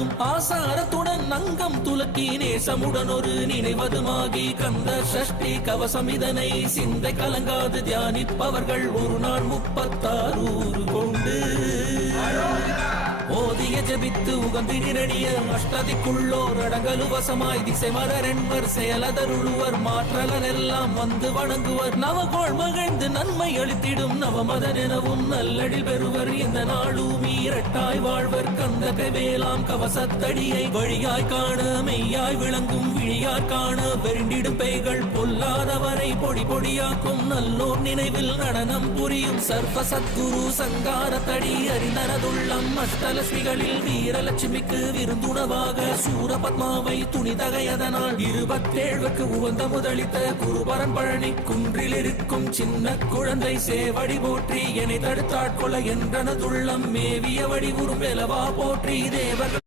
நாளும் ஆசாரத்துடன் அங்கம் துலக்கி நேசமுடன் ஒரு நினைவதுமாகி கந்த சஷ்டி கவசம் இதனை சிந்தை கலங்காது தியானிப்பவர்கள் ஒரு நாள் 36 கொண்டு ஓதிய ஜபித்து உகந்து நிரடிய அஷ்டதிக்குள்ளோர் அடங்கலு வசமாய் திசை மலரென்பர் செயலதருளுவர் மாற்றலன் எல்லாம் வந்து வணங்குவர் நவகோள் மகிழ்ந்து நன்மை அளித்திடும் நவமதன் எனவும் நல்லடில் பெறுவர் இந்த நாளும் இரட்டாய் வாழ்வர் கந்த கைவேலாம் கவசத்தடியை வழியாய் காண மெய்யாய் விளங்கும் விழியார் காண வெறிண்டிடும் பெய்கள் பொல்லாதவரை பொடி பொடியாக்கும் நல்லோர் நினைவில் நடனம் புரியும் சர்வ சத்குரு சங்காரத்தடி அறிந்தனதுள்ளம் அஷ்டலட்சுமிகளில் வீரலட்சுமிக்கு விருந்துணவாக சூரபத்மாவை துணிதகையதனால் 27க்கு உவந்த முதலித்த குருபரன் பழனி குன்றில் இருக்கும் சின்ன குழந்தை சேவடி போற்றி என்னை தடுத்தாட்கொள்ள என்றனதுள்ளம் மேவிய வடிவுறும் வெலவா போற்றி தேவர்கள்